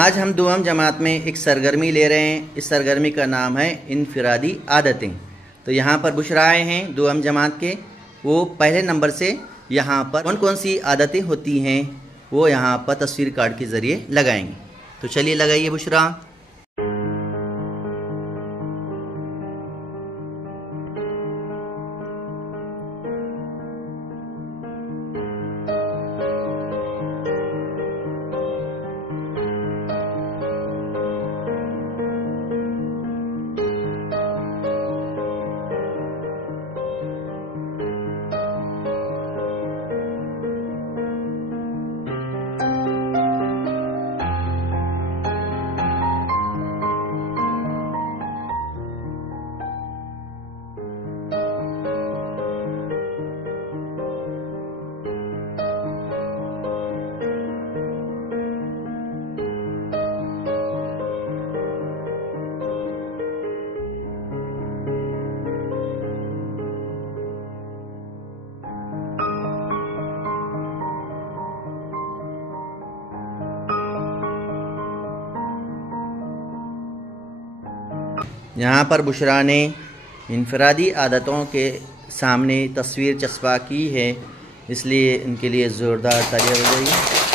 आज हम दुआम जमात में एक सरगर्मी ले रहे हैं। इस सरगर्मी का नाम है इनफिरादी आदतें। तो यहाँ पर बुशरा आए हैं दुआम जमात के, वो पहले नंबर से यहाँ पर कौन कौन सी आदतें होती हैं वो यहाँ पर तस्वीर कार्ड के ज़रिए लगाएंगे। तो चलिए लगाइए बुशरा। यहाँ पर बुशरा ने इनफरादी आदतों के सामने तस्वीर चस्पा की है, इसलिए इनके लिए ज़ोरदार तालियां बजाइए।